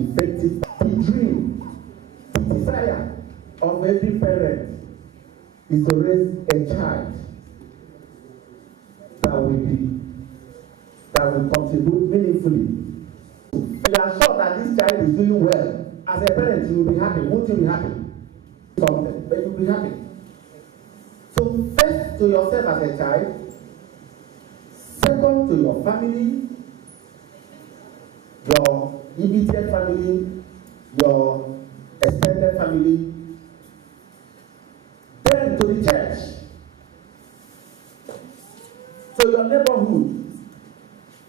effective. The dream, the desire of every parent is to raise a child that will contribute meaningfully. You are sure that this child is doing well. As a parent, you will be happy. Won't you be happy? Something, but you'll be happy. So first to yourself as a child, second to your family, your immediate family, your extended family, then to the church, to your neighborhood,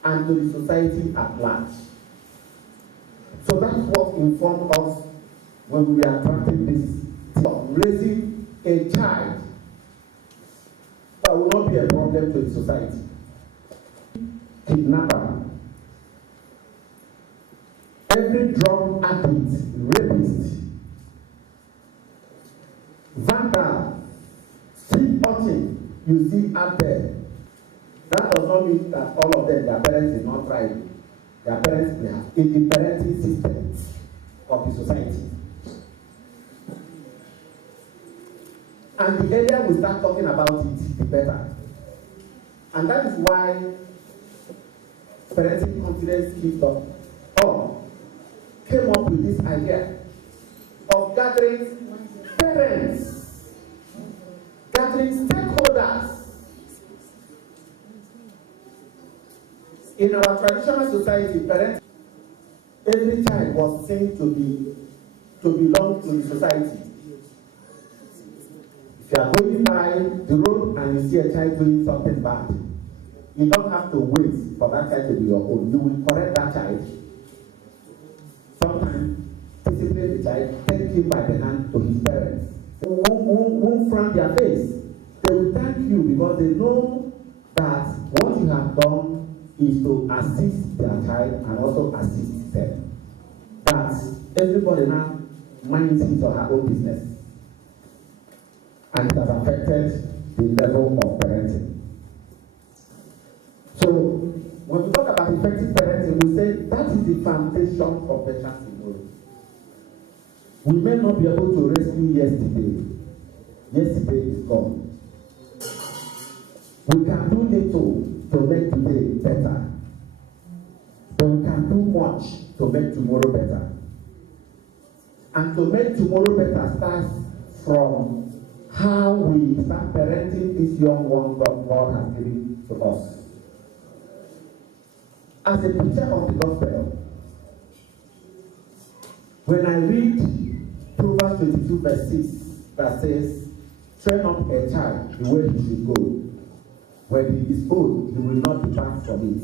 and to the society at large. So that's what informed us when we were attracting this raising a child that will not be a problem to the society. Kidnapper, every drug addict, rapist, vandal, street urchin you see out there, that does not mean that all of them, their parents did not try. Their parents were in the parenting system of the society. And the earlier we start talking about it, the better. And that is why parenting confidence came up with this idea of gathering parents, gathering stakeholders. In our traditional society, parents, every child was seen to belong to the society. If you are going by the road and you see a child doing something bad, you don't have to wait for that child to be your own. You will correct that child. Sometimes discipline the child, take him by the hand to his parents. Who frown their face. They will thank you because they know that what you have done is to assist their child and also assist them. That everybody now minds his or her own business. And it has affected the level of parenting. So, when we talk about effective parenting, we say that is the foundation for better tomorrow. We may not be able to rescue yesterday. Yesterday is gone. We can do little to make today better. But we can do much to make tomorrow better. And to make tomorrow better starts from how we start parenting this young one that God has given to us. As a preacher of the gospel, when I read Proverbs 22 verse 6 that says, train up a child the way he should go. When he is old, he will not depart from it.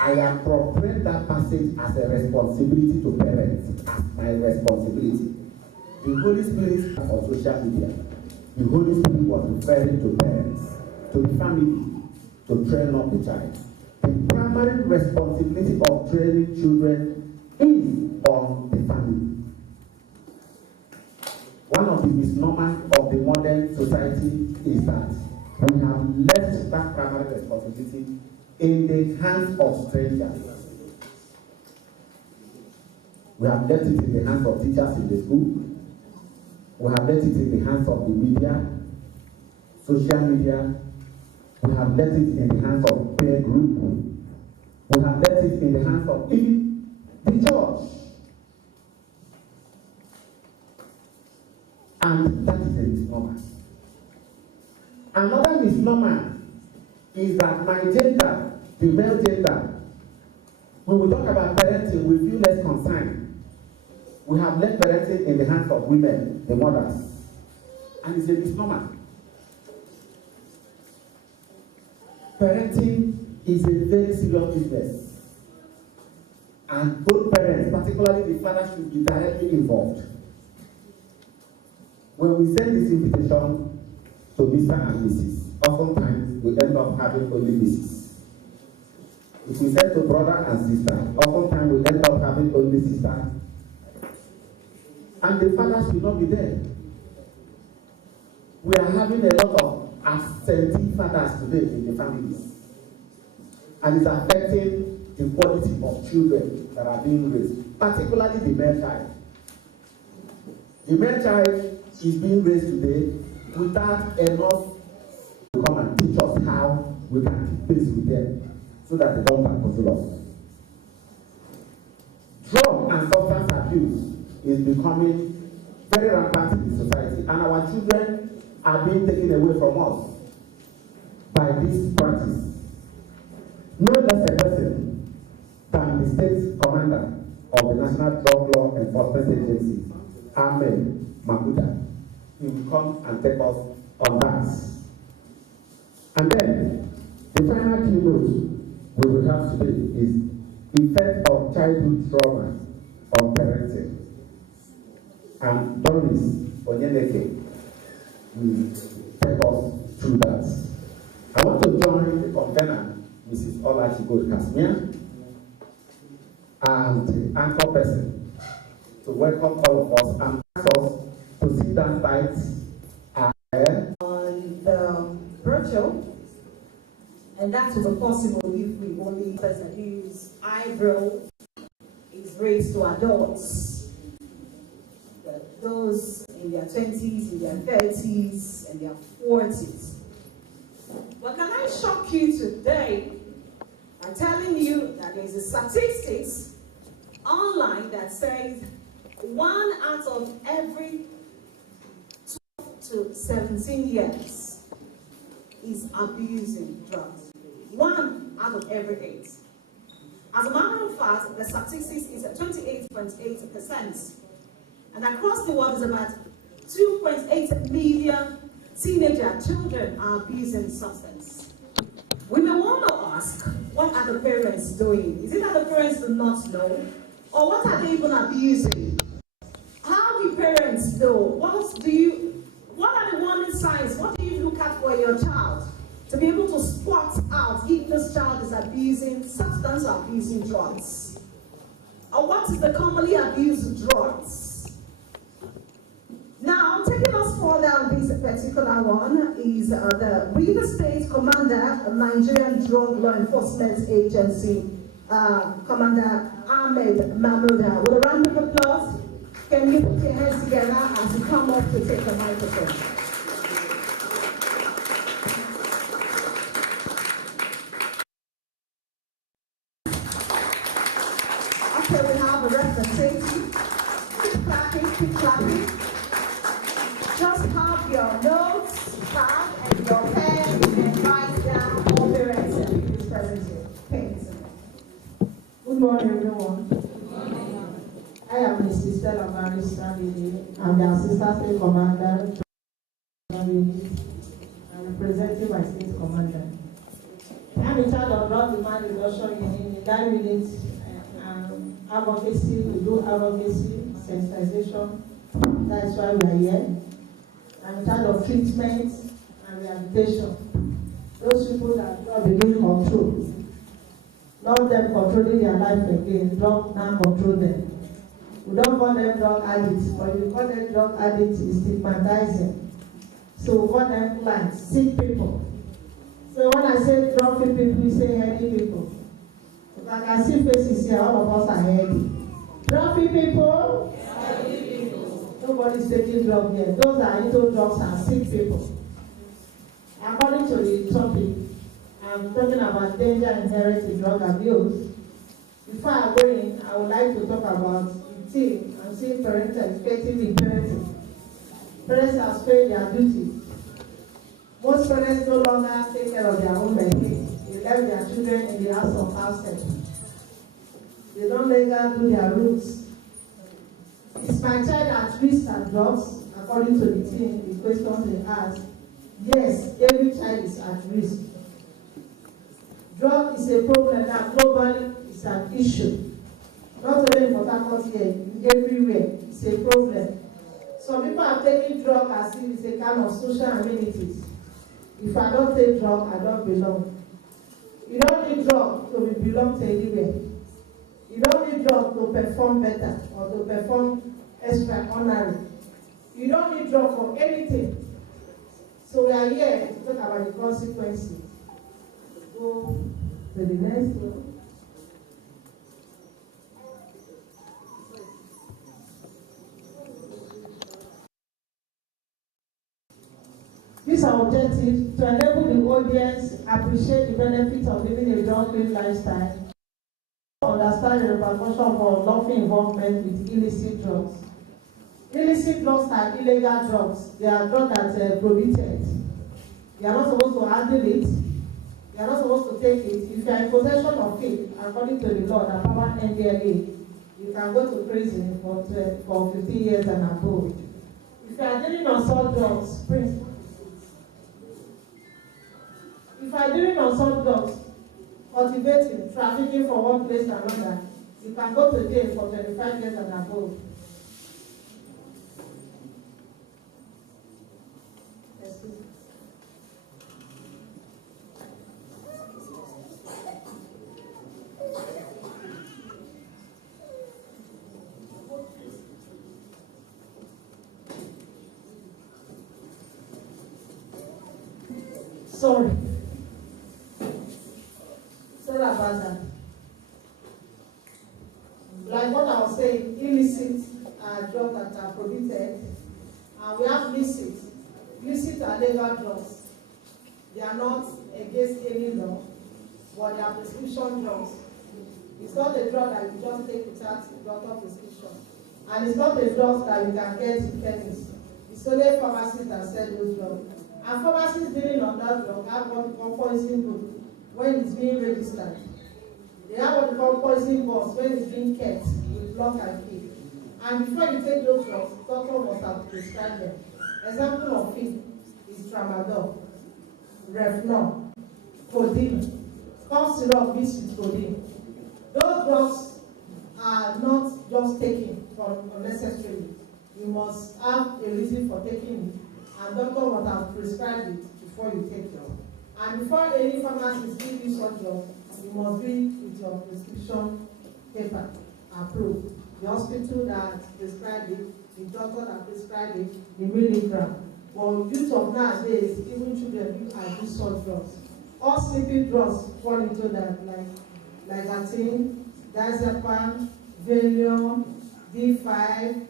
I appropriate that passage as a responsibility to parents, as my responsibility. The Holy Spirit on social media. The Holy Spirit was referring to parents, to the family, to train up the child. The primary responsibility of training children is on the family. One of the misnomers of the modern society is that we have left that primary responsibility in the hands of strangers. We have left it in the hands of teachers in the school. We have left it in the hands of the media, social media. We have left it in the hands of peer group. We have left it in the hands of even the church. And that is a misnomer. Another misnomer is that my gender, the male gender, when we talk about parenting, we feel less concerned. We have left parenting in the hands of women, the mothers. And it's a misnomer. Parenting is a very serious business. And both parents, particularly the father, should be directly involved. When we send this invitation to Mr. and Mrs., oftentimes we end up having only Mrs. If we send to brother and sister, oftentimes we end up having only sister. And the fathers will not be there. We are having a lot of absentee fathers today in the families. And it's affecting the quality of children that are being raised, particularly the male child. The male child is being raised today without enough to come and teach us how we can keep pace with them so that they don't pursue us. Drug and substance abuse is becoming very rampant in the society, and our children are being taken away from us by this practice. No less a person than the state commander of the National Drug Law Enforcement Agency, Ahmed Makuda. He will come and take us on that. And then, the final keynote we will have today is effect of childhood trauma on parenting. And Doris Onyeneke will take us through that. I want to join the convener, Mrs. Olachigod Kasmia, and the anchor person to welcome all of us and ask us to sit down tight on the virtual, and that will be possible if we only person whose eyebrow is raised to adults. Those in their 20s, in their 30s, and their 40s. But can I shock you today by telling you that there's a statistics online that says 1 out of every 12 to 17 years is abusing drugs. 1 out of every 8. As a matter of fact, the statistics is at 28.8%. And across the world, is about 2.8 million teenager children are abusing substance. We may want to ask, what are the parents doing? Is it that the parents do not know? Or what are they even abusing? How do parents know? What are the warning signs? What do you look at for your child? To be able to spot out if this child is abusing substance or abusing drugs. Or what is the commonly abused drugs? Now, taking us further on this particular one is the River State Commander of Nigerian Drug Law Enforcement Agency, Commander Ahmed Mahmouda. With a round of applause, can you put your hands together as you come up to take the microphone? Okay, we have a representative. Keep clapping, keep clapping. Just have your notes, pad, and your pen, and write down all parents and who's present here. Thanks. Good morning, everyone. Good morning. I am Mrs. Stella Marisa Lili. I'm the Assistant State Commander Unit. I'm representing my state commander. I'm in charge of drug demand reduction unit. In that unit, advocacy, we do advocacy, sensitization. That's why we are here. I'm in charge of treatment and rehabilitation. Those people that drug begin control, not them controlling their life again, drug now control them. We don't call them drug addicts, but we call them drug addicts is stigmatizing. So we call them clients, sick people. So when I say drug people, we say healthy people. If I can see faces here, all of us are healthy. Drug people. Nobody's taking drugs here. Those that are into drugs are sick people. According to the topic, I'm talking about danger inherent in drug abuse. Before I go in, I would like to talk about the team. I'm seeing parental effective in parenting. Parents have failed their duty. Most parents no longer take care of their own well-being. They left their children in the house of household. They don't longer do their roots. Is my child at risk at drugs? According to the team, the questions they asked, yes, every child is at risk. Drug is a problem that globally is an issue. Not only in Port Harcourt here, everywhere, it's a problem. Some people are taking drugs as if it's a kind of social amenities. If I don't take drugs, I don't belong. You don't need drugs to belong to anywhere. You don't need drugs to perform better or to perform extraordinary. You don't need drugs for anything. So we are here to talk about the consequences. Go to the next one. is our objective to enable the audience appreciate the benefits of living a drug-free lifestyle, understand the repercussions for unlawful involvement with illicit drugs. Illicit drugs are illegal drugs. They are drugs that are prohibited. You are not supposed to handle it. You are not supposed to take it. If you are in possession of it, according to the law that power NDLA, you can go to prison for 15 years and above. If you are dealing on salt drugs, cultivating, trafficking from one place to another, you can go to jail for 25 years and above. Sorry about that. Like what I was saying, illicit drugs that are prohibited, and we have licit. Licit are legal drugs. They are not against any law, but they are prescription drugs. It's not a drug that you just take without a doctor prescription, and it's not a drug that you can get in chemists. It's only pharmacies that sell those drugs. And pharmacies dealing on that drug have what we call poison book when it's being registered. They have what we call poison box when it's being kept with lock and key. And before you take those drugs, the doctor must have prescribed them. Example of it is tramadol, Refnol, codeine, cough syrup mixed with codeine. Those drugs are not just taken unnecessarily. You must have a reason for taking it, and doctor must have prescribed it before you take it. And before any pharmacist give you such drugs, you must be with your prescription paper approved. The hospital that prescribed it, the doctor that prescribed it, the milligram. But youth of nowadays, even children abuse such drugs. All sleeping drugs fall into that, like Atin, diazepam, Valium, D5,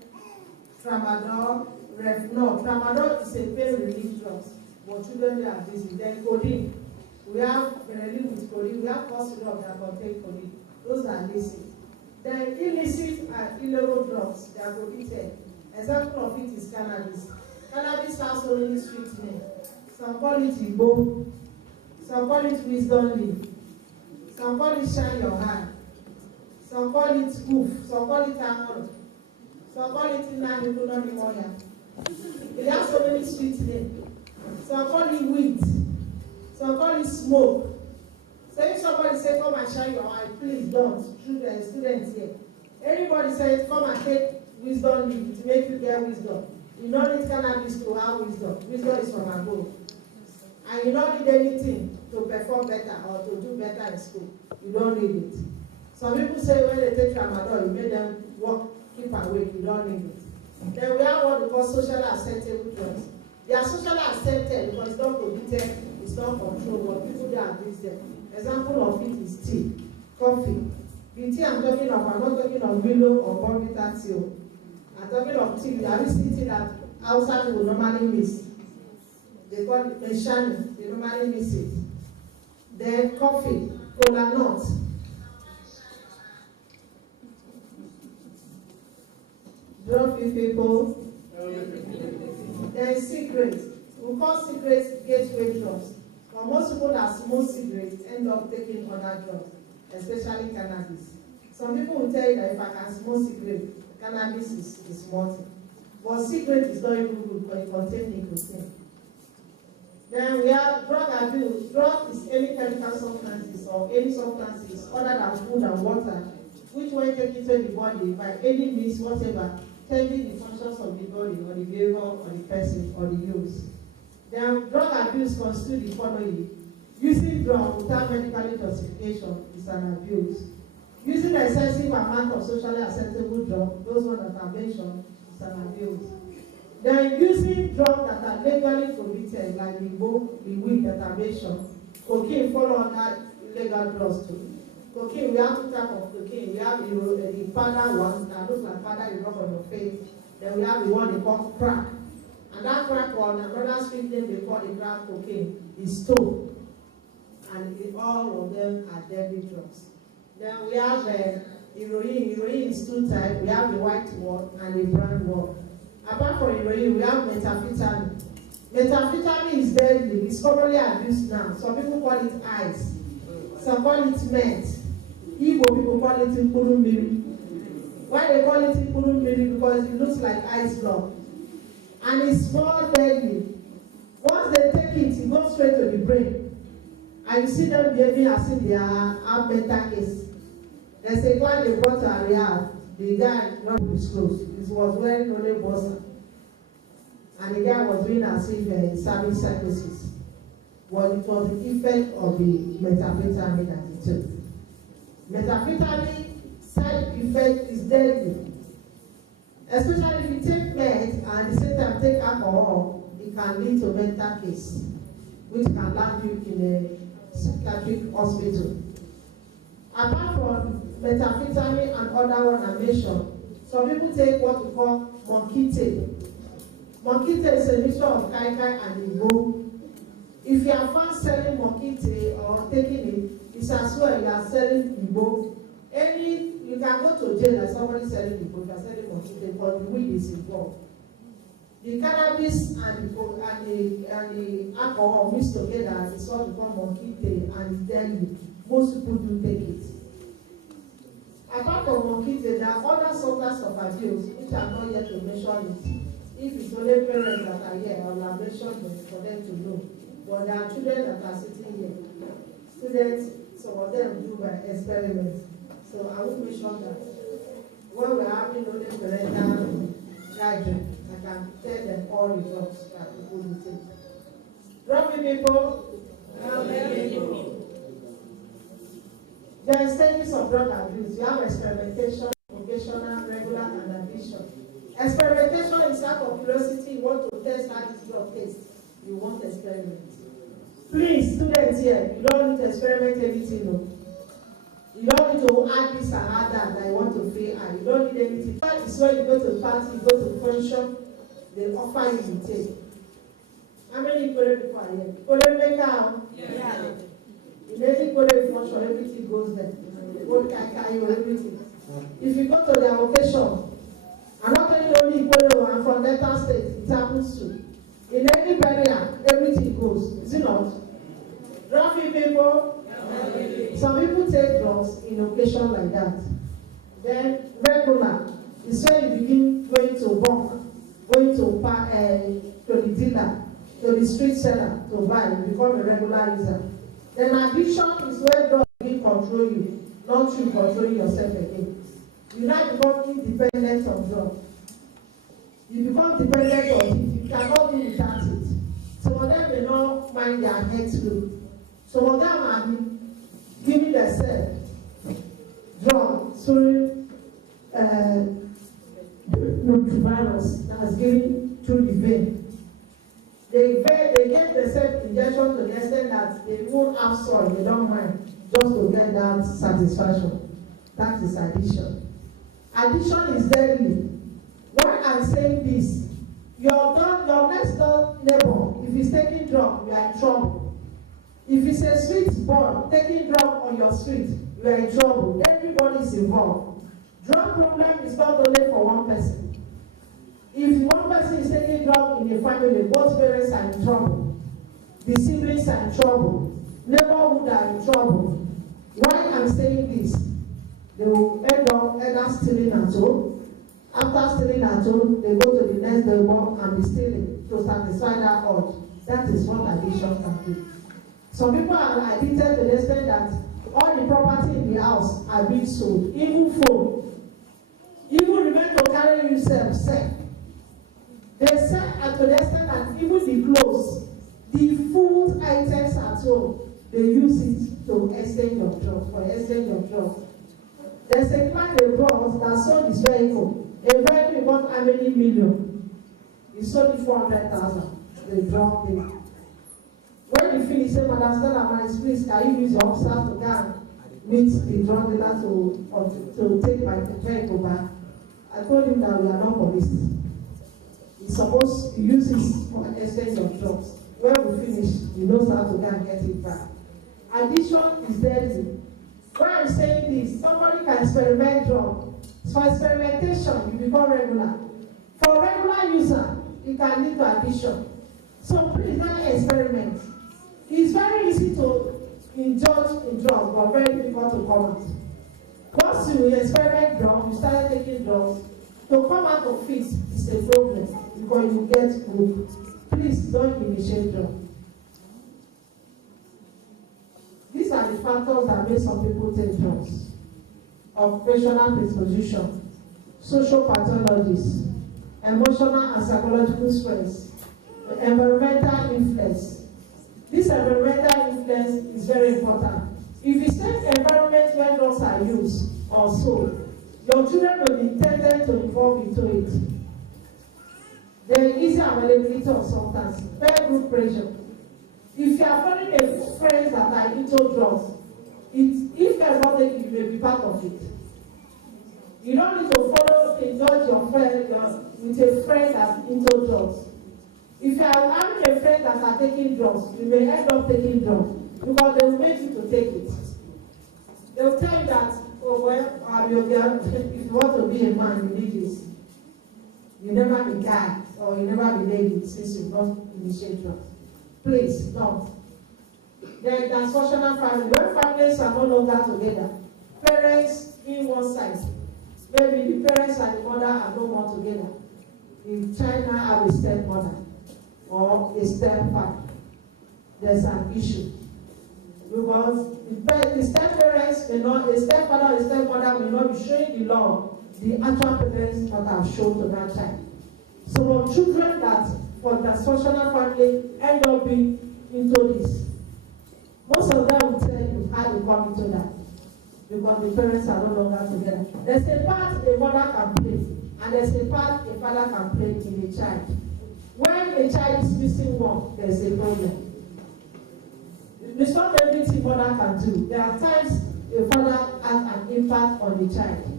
Tramadol, Refnol. Tramadol is a pain relief drug, but children are busy. Then codeine. We have Benelin with codeine. We have cough syrup that contain codeine. Those are licit. Then illicit and illegal drugs, they are prohibited. Example of it is cannabis. Cannabis has so many sweet names. Some call it Igbo, some call it wisdom leaf, some call it shine your hand, some call it goof, some call it amor, some call it pneumonia. It has so many sweet names. Some call it weed, some call it smoke. So if somebody say come and shine your eye, please don't. Students here. Anybody says come and take wisdom leaf to make you get wisdom. You don't need cannabis to have wisdom. Wisdom is from above. And you don't need anything to perform better or to do better in school. You don't need it. Some people say when they take tramadol, you make them walk, keep awake. You don't need it. Then we have what we call socially acceptable drugs. They are socially accepted because it's not prohibited, it's not controlled, but people don't abuse them. Example of it is tea, coffee. The tea I'm talking of, I'm not talking of Milo or Bonvita tea. I'm talking of tea. Have you seen tea that outside people normally miss? They call it meshani. They normally miss it. Then coffee, cola nut. Drug people. Then cigarettes. We call cigarettes gateway drugs. But most people that smoke cigarettes end up taking other drugs, especially cannabis. Some people will tell you that if I can smoke cigarettes, cannabis is small. But cigarette is not even good because it contains nicotine. Then we have drug abuse. Drug is any chemical substances or any substances other than food and water, which when taken into the body by any means whatever, changing the functions of the body or the behavior or the person or the use. Then drug abuse constitutes the following. Using drugs without medical justification is an abuse. Using an excessive amount of socially acceptable drugs, those ones that are mentioned, is an abuse. Then using drugs that are legally prohibited, like the weed that I mentioned, cocaine fall under illegal drugs too. Cocaine, we have two types of cocaine. We have the powder one that looks like powder you rub on your face. Then we have the one they call crack. And that crack on another street name they call the crack cocaine is stone. And all of them are deadly drugs. Then we have heroin. Heroin is two types. We have the white one and the brown one. Apart from heroin, we have methamphetamine. Methamphetamine is deadly. It's commonly abused now. Some people call it ice. Some call it meth. Igbo people call it ipurumiri. Why they call it ipurumiri? Because it looks like ice block. And it's more deadly. Once they take it, it goes straight to the brain. And you see them behaving as if they are mental case. There's a client they brought to Ariel. The guy not disclosed. He was wearing only bossa. And the guy was doing as if he's having psychosis. Well, it was the effect of the methamphetamine that he took. Methamphetamine side effect is deadly. Especially if you take meth and at the same time take alcohol, it can lead to mental case, which can land you in a psychiatric hospital. Apart from methamphetamine and other one I mentioned, some people take what we call monkey tail. Monkey tail is a mixture of kai and igbo. If you are found selling monkey tail or taking it, it's as well you are selling igbo. You can go to jail like somebody selling igbo, you are selling monkey tail, but the weed is involved. The cannabis and the alcohol mixed together is what we call monkey tail, and it's deadly. Most people do take it. Apart from monkey tail, there are other substances of abuse which are not yet to mention it. If it's only parents that are here, I will have mentioned them for them to know. But there are children that are sitting here. Students, some of them do by experiments. So I will mention that. When we're having only parental guidance, I can tell them all the drugs that people will take. Drugging people, there is stages of drug abuse. You have experimentation, vocational, regular, and addiction. Experimentation is out of curiosity. You want to test how this drug tastes. You want to experiment. Please, students here, you don't need to experiment everything. No. You don't need to add this and add that you want to feel, and you don't need anything. That is when you go to party, you go to function, they offer you to take. How many people are here? People make out? Yeah. In any function, everything goes there. Everything. If you go to their vocation, I'm not telling you only Ikoro and from Delta State, it happens too. In any barrier, everything goes. Is it not? Drugging people, some people take drugs in occasion like that. Then regular is when you begin going to bank, going to the dealer, to the street seller to buy, you become a regular user. Then addiction is where drugs begin control you, not you controlling yourself again. You now become independent of drugs. You become dependent on it. You cannot do without it. Some of them may not mind their heads too. Some of them have been giving themselves drugs through the virus that is given through the vein. They get themselves injection to the extent that they won't have soil, they don't mind, just to get that satisfaction. That is addiction. Addiction is deadly. Why I'm saying this, your next door neighbor, if he's taking drugs, you are in trouble. If it's a street boy taking drugs on your street, you are in trouble. Everybody is involved. Drug problem is not only for one person. If one person is taking drugs in a family, both parents are in trouble. The siblings are in trouble. Neighborhood are in trouble. Why I'm saying this? They will end up either stealing at home. After stealing at home, they go to the next neighbor and be stealing to satisfy that urge. That is what addiction can do. Some people are addicted to the extent that all the property in the house are being sold, even phone. Even remember to carry yourself safe. They sell to the extent that even the clothes, the food items at home, they use it to exchange of drugs, for exchange of drugs. There's a client they brought that sold his vehicle. A vehicle bought how many million? He sold it 400,000. They dropped it. When he finished, he said, Madam Stella, please, can you use your officer to go and meet the drug dealer to take my vehicle back? I told him that we are not police. He He's supposed to use it for exchange of drugs. When we finish, he knows how to go and get it back. Addiction is deadly. When I'm saying this, somebody can experiment drugs. For experimentation, you become regular. For regular user, it can lead to addiction. So please don't experiment. It's very easy to indulge in drugs, but very difficult to come out. Once you experiment drugs, you start taking drugs, to come out of it is a problem because you get hooked. Please don't initiate drugs. These are the factors that make some people take drugs. Occupational predisposition, social pathologies, emotional and psychological stress, environmental influence. This environmental influence is very important. If you set an environment where drugs are used or sold, your children will be tempted to involve into it. There is easy availability of substance, peer group pressure. If you are following a friends that are into drugs, if you are not taking, you may be part of it. You don't need to indulge your friend with a friend that's into drugs. If you are having a friend that are taking drugs, you may end up taking drugs because they will make you to take it. They will tell you that, oh well, if you want to be a man, you need this. You never be guy or you never be lady since you not initiate drugs. Please don't. Then there's functional family. When families are no longer together, parents in one side, maybe the parents and the mother are no more together. The child now have a stepmother or a stepfather. There's an issue. Because the step-parents may not, a stepfather or a stepmother may not be showing the love the actual parents that have shown to that child. So children that for the dysfunctional family end up being into this. Most of them will tell you how they come into that. Because the parents are no longer together. There's a part a mother can play, and there's a part a father can play in a child. When a child is missing one, there's a problem. It's not everything mother can do. There are times a father has an impact on the child.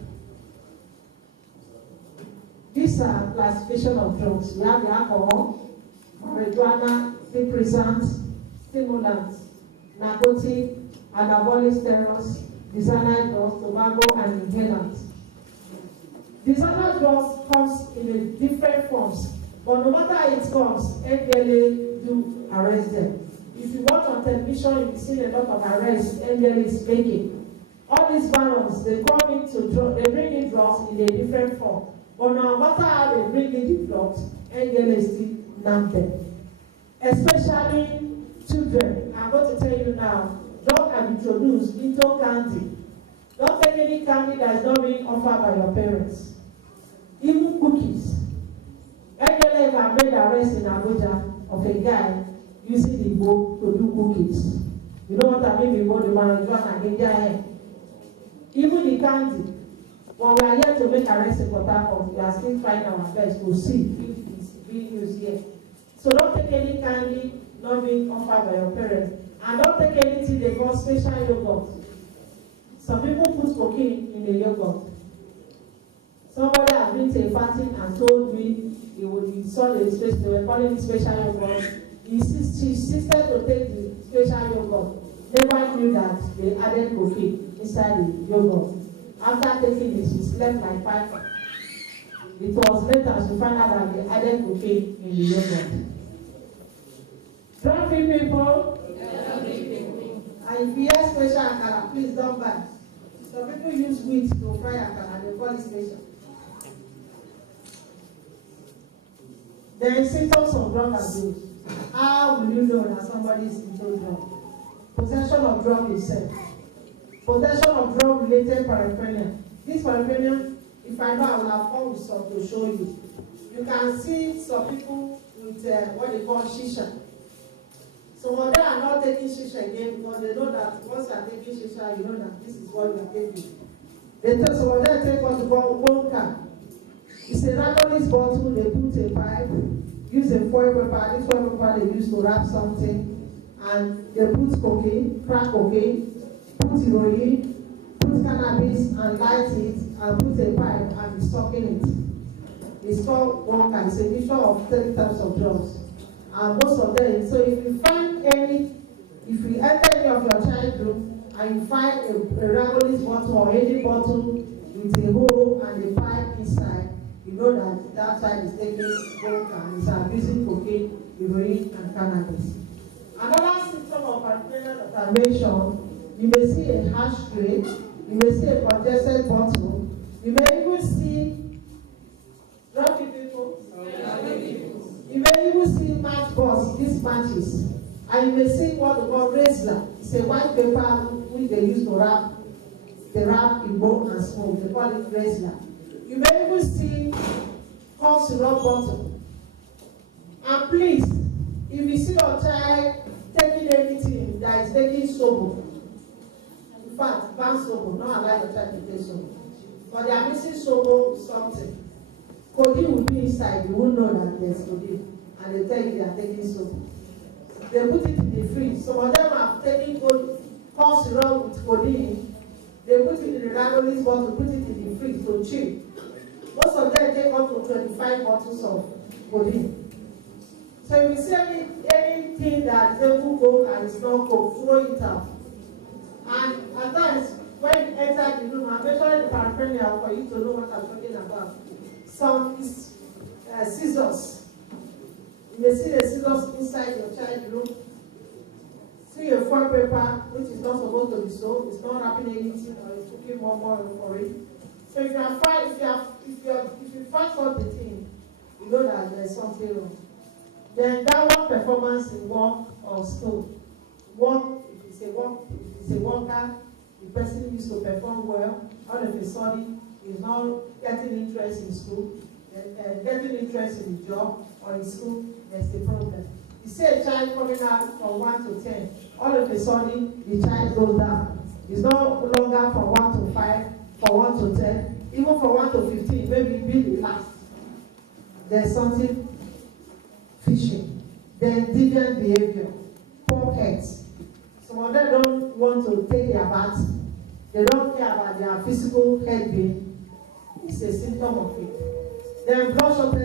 These are classification of drugs. We have the alcohol, marijuana, depressants, stimulants, narcotic, anabolic steroids, designer drugs, tobacco, and inhalants. Designer drugs comes in different forms, but no matter how it comes, NDLA do arrest them. If you watch on television, you see a lot of arrests NDLA is making. All these barons, they come into drugs, they bring in drugs in a different form. But no matter how they bring in the drugs, NDLA still nab them. Especially children. I'm going to tell you now, drugs are introduced into candy. Don't take any candy that is not being offered by your parents. Even cookies. NDLA have made arrest in Abuja of a guy using the book to do cookies. You know what I mean? Before the marijuana in their head. Even the candy. When we are here to make arrest in Port Harcourt, we are still trying our best to see if it is being used here. So don't take any candy not being offered by your parents. And don't take anything they call special yogurt. Some people put cocaine in the yogurt. Somebody has been to a party and told me he saw the special, they were calling it special yogurt. He insisted to take the special yogurt. Never knew that they added cocaine inside the yogurt. After taking it, she slept like 5. It was later she found out that they added cocaine in the yogurt. Drunk people, and if you hear special akara, please don't buy. Some people use wheat to fry akara, they call it special. There are symptoms of drug abuse. How will you know that somebody is into drug? Possession of drug itself. Possession of drug-related paraphernalia. This paraphernalia, if I know, I will have come with some to show you. You can see some people with what they call shisha. Some of them are not taking shisha again because they know that once you are taking shisha, you know that this is what you are taking. Some of them take what we call bonka. It's a randomized bottle, they put a pipe, use a foil paper. This foil paper they use to wrap something, and they put cocaine, crack cocaine, put heroin, put cannabis, and light it, and put a pipe and be sucking it. It's called Wonka. It's a mixture of 3 types of drugs. And most of them, so if you enter any of your child room and you find a Ragolis bottle or any bottle with a hole and a pipe inside, you know that child is taking Wonka and is abusing cocaine, heroin, and cannabis. Another symptom of paraphernalia that I mentioned, you may see a ashtray, you may see a congested bottle, you may even see drugged people. You may even see matchbox, these matches, and you may see what we call razor. It's a white paper which they use to wrap Igbo and smoke. They call it razor. You may even see cough syrup bottle. And please, if you see your child taking anything that is taking sober, in fact, ban sober, not allow your child to take sober. But they are missing sober something. Codeine will be inside, you won't know that there's codeine. And they tell you they are taking soap. They put it in the fridge. Some of them are taking cough syrup with codeine. They put it in the Ragolis bottle, put it in the fridge to chill. Most of them take up to 25 bottles of codeine. So if you see anything that is able to coke and it's not coke, throw it out. And at times, when you enter the room, I'm measuring the paraphernalia for you to know what I'm talking about. Some is scissors. You may see the scissors inside your child's room. See a foil paper, which is not supposed to be so. It's not wrapping anything or it's cooking more for it. So if you find out the thing, you know that there's something wrong. Then that work performance in work or school. Work, if it's a worker, the person needs to perform well. All of a sudden, he's not getting interest in school, getting interest in the job or in school, there's a problem. You see a child coming out from 1 to 10, all of a sudden the child goes down. It's no longer from 1 to 5, from 1 to 10, even from 1 to 15, maybe be the last. There's something fishy. Then deviant behavior, poor heads. Some of them don't want to take their baths. They don't care about their physical head being. It's a symptom of it. Then bloodshot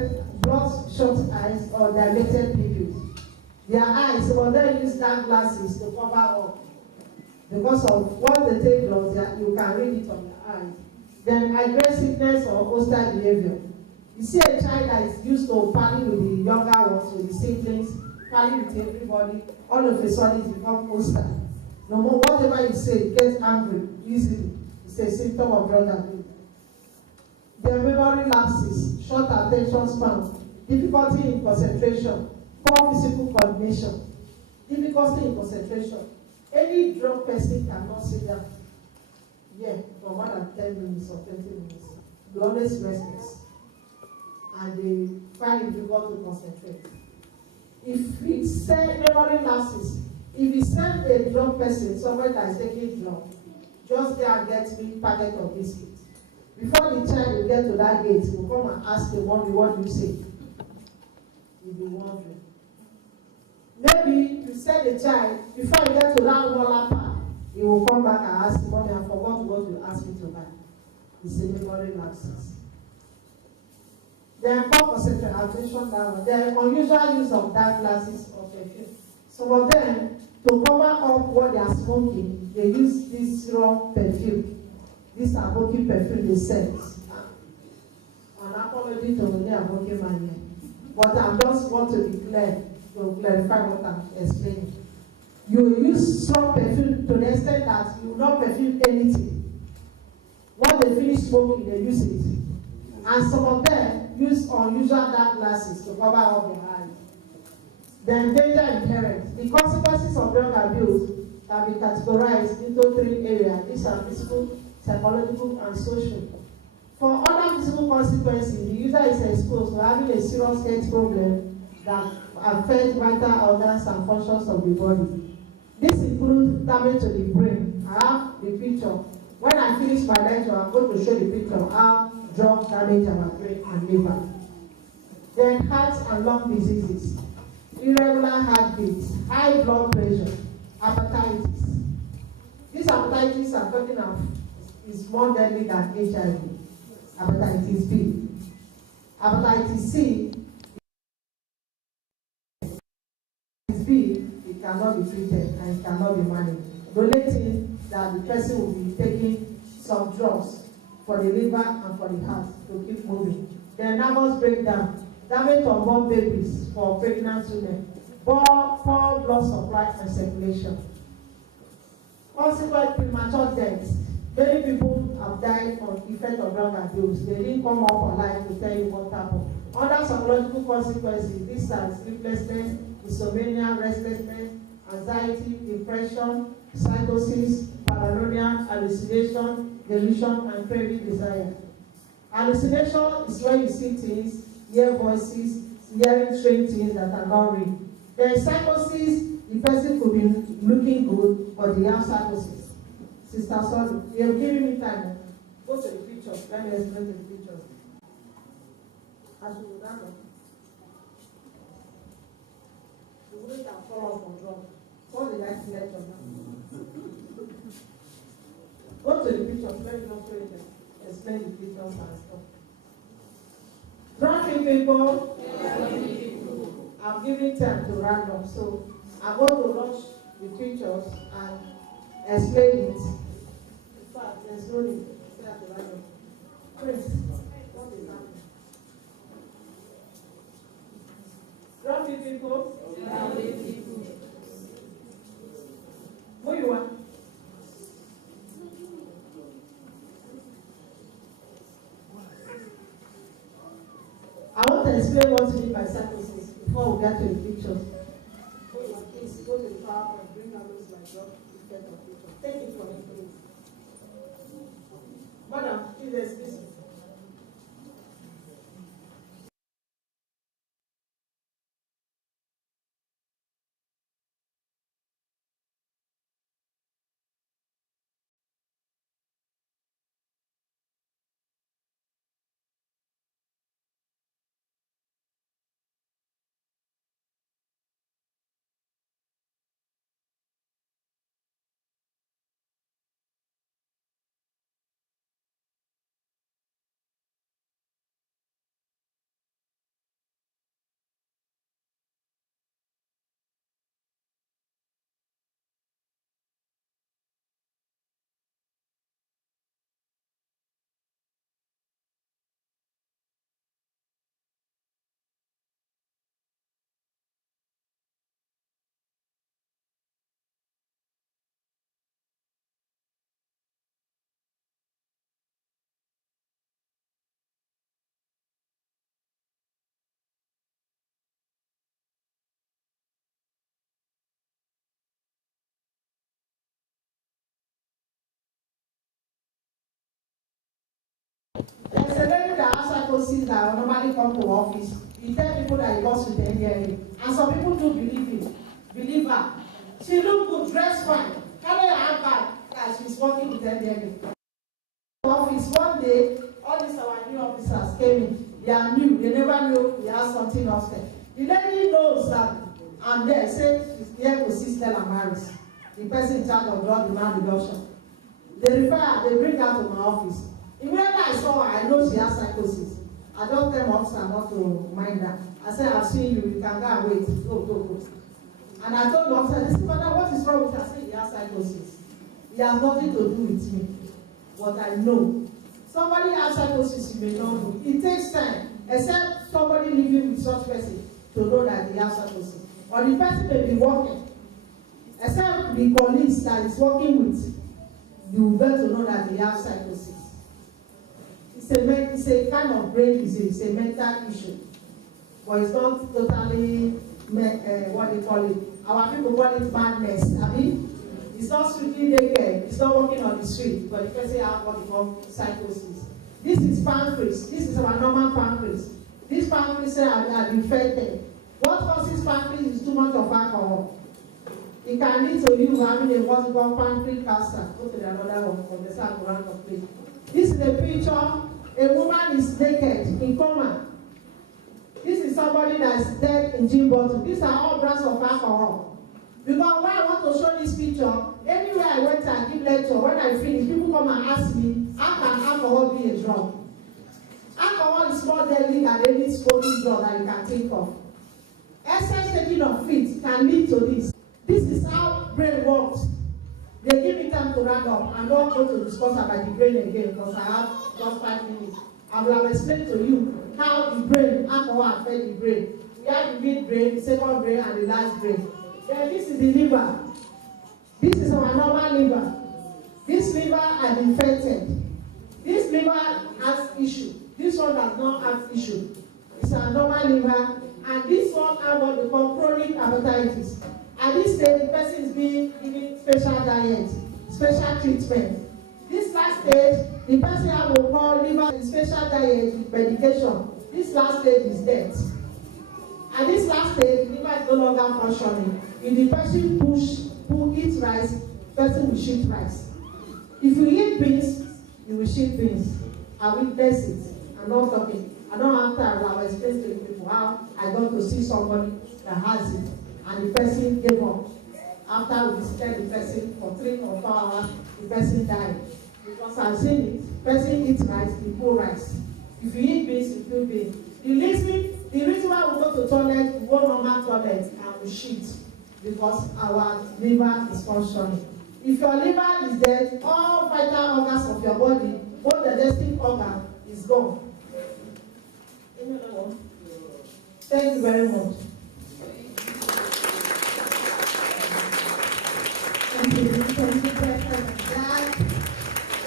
eyes or dilated pupils. Their eyes, some of them use dark glasses to cover up. Because of what they take drugs, you can read it on their eyes. Then aggressiveness or hostile behavior. You see a child that is used to party with the younger ones, with the siblings, party with everybody, all of a sudden it becomes hostile. No more whatever you say, it gets angry easily. It's a symptom of drug abuse. Their memory lapses, short attention span, difficulty in concentration, poor physical coordination, difficulty in concentration. Any drug person cannot sit down for more than 10 minutes or 20 minutes. They always restless. And they find it difficult to concentrate. If we send memory lapses, if we send a drug person, somebody that is taking drug, just there and get me packet of biscuits. Before the child will get to that gate, he will come and ask the mommy, what do you say? You'll be wondering. Maybe you send the child, before you get to that roller park, he will come back and ask the mommy, I forgot what you asked me to buy. It's a memory lapses. Then poor concentration, I've mentioned that one. The unusual use of dark glasses or perfume. Some of them, to cover up what they are smoking, they use this raw perfume. This Aboki perfume they sell. An apology to the Aboki man here. But I just want to be clear, to clarify what I'm explaining. You use strong perfume to the extent that you will not perfume anything. When they finish smoking, they use it. And some of them use unusual dark glasses to cover up their eyes. Then danger inherent. The consequences of drug abuse can be categorized into 3 areas. These are physical, psychological, and social. For other physical consequences, the user is exposed to having a serious health problem that affects vital organs and functions of the body. This includes damage to the brain. I have the picture. When I finish my lecture, I'm going to show the picture of how drugs damage our brain and liver. Then heart and lung diseases, irregular heartbeats, high blood pressure, hepatitis. This hepatitis I'm talking of is more deadly than HIV. Hepatitis B. hepatitis C, hepatitis B, it cannot be treated and it cannot be managed. The only thing that the person will be taking some drugs for the liver and for the heart to keep moving. Then nervous breakdown, damage to unborn babies for pregnant women, poor blood supply and circulation. Consequent premature deaths. Many people have died from effect of drug abuse. They didn't come up alive to tell you what happened. Other psychological consequences, this are sleeplessness, insomnia, restlessness, anxiety, depression, psychosis, paranoia, hallucination, delusion, and craving desire. Hallucination is when you see things, hear voices, hearing strange things that are not real. There is psychosis, the person could be looking good, but they have psychosis. Sister, sorry, you're giving me time. Go to the pictures. Let me explain to the pictures. As we go down, the women can fall off from drugs. What did I select on that? Go to the pictures. Let me not explain the pictures and stuff. Drunk people, I'm giving time to random, so I'm going to launch the pictures and explain it. In fact, there's no need to say at the random. Chris, what is happening? Drunk people, who you are? I want to explain what you mean by psychosis before we get to the pictures. Please go to the PowerPoint, bring out those my job, effect of pictures. Take it from me, please. Madam, please excuse me. There's a lady that has psychosis that will normally come to office. You tell people that he goes with the hearing. And some people do believe her. She look good, dressed fine. Carry her handbag that she's working with the hearing. Office one day, all these our new officers came in. They are new, they never knew we have something upstairs. The lady knows that I'm there, say she's here to see Stella Maris, the person in charge of drug demand reduction. They refer her, they bring her to my office. Immediately I saw her, I know she has psychosis. I don't tell my officer not to mind her. I said, I've seen you can go and wait. Go. And I told the officer, listen, madam, what is wrong with her? I said, he has psychosis. He has nothing to do with me. But I know. Somebody has psychosis, you may not know. It takes time, except somebody living with such person to know that he has psychosis. Or the person may be working, except the police that is working with, you better to know that they have psychosis. It's a kind of brain disease, it's a mental issue. But it's not totally, what they call it. Our people call it madness. I mean, it's not strictly naked, it's not walking on the street, but the person has what we call psychosis. This is pancreas. This is our normal pancreas. This pancreas are infected. What causes pancreas is too much of alcohol. It can lead to you having a what we call pancreas cancer. Go to the another one from the side around the plate. This is a picture. A woman is naked in coma. This is somebody that's dead in gin bottle. These are all brands of alcohol. Because why I want to show this picture, anywhere I went and give lecture, when I finish, people come and ask me, how can alcohol be a drug? Alcohol is more deadly than any smoking drug that you can think of. Excess taking of it can lead to this. This is how brain works. They give me time to round up. I'm not going to discuss about the brain again because I have just 5 minutes. I will have explained to you how the brain, alcohol affects the brain. We have the mid brain, the second brain, and the last brain. Then this is the liver. This is our normal liver. This liver is infected. This liver has issue. This one does not have issue. It's a normal liver, and this one has what they call chronic hepatitis. At this stage, the person is being given special diet, special treatment. This last stage, the person has what we call liver special diet with medication. This last stage is death. At this last stage, the liver is no longer functioning. If the person eats rice, the person will shit rice. If you eat beans, you will shit beans. I witness it. I'm not talking. I don't have time. I will explain to you people how I got to see somebody that has it, and the person gave up. After we visited the person for 3 or 4 hours, the person died. Because I've seen it. The person eats rice, he put rice. If you eat beans, you put beans. The reason why we go to toilet, we go normal toilet and we shit, because our liver is functioning. If your liver is dead, all vital organs of your body, both the digestive organ, is gone. Thank you very much. Thank you, President Jack.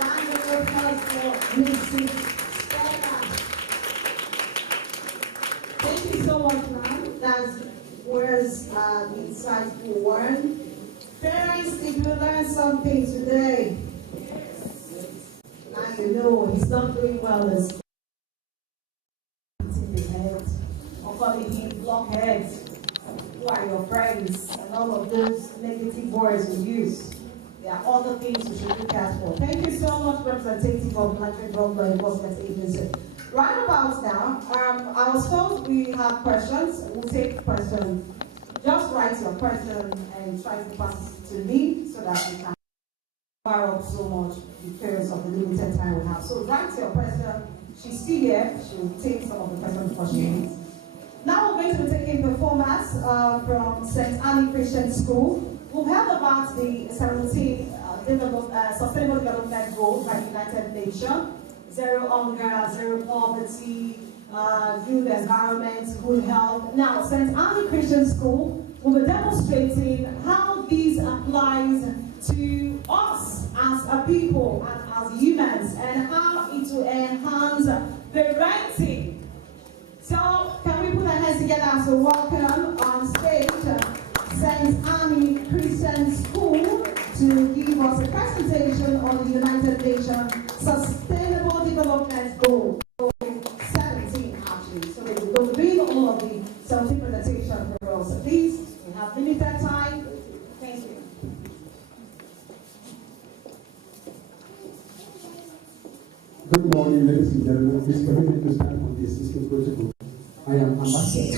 Round of applause for Mrs. Stella. Thank you so much, ma'am. That was the insightful one. Parents, did you learn something today? Now you know he's not doing well in school. Hitting the head, or calling him blockheads. Who are your friends? And all of those negative words we use. There are other things we should look at for. Thank you so much, representative of Nigeria Drug Law Enforcement Agency. Right about now, I was told we have questions. We'll take questions. Just write your question and try to pass it to me so that we can fire up so much because of the limited time we have. So write your question. She's still here. She will take some of the questions before she leaves. Now we're going to be taking performance from St. Annie Christian School. We've heard about the 17 Sustainable Development Goals by the United Nations. Zero hunger, zero poverty, good environment, good health. Now, St. Annie Christian School will be demonstrating how this applies to us as a people and as humans, and how it will enhance parenting. So, can we put our hands together as a welcome on stage St. Annie Christian School to give us a presentation on the United Nations Sustainable Development Goal 17 actually. So they will read all of the 17 presentation for us. Please, we have limited time. Thank you. Good morning, ladies and gentlemen. Please permit me to stand on the assistant protocol. I am Ambassador.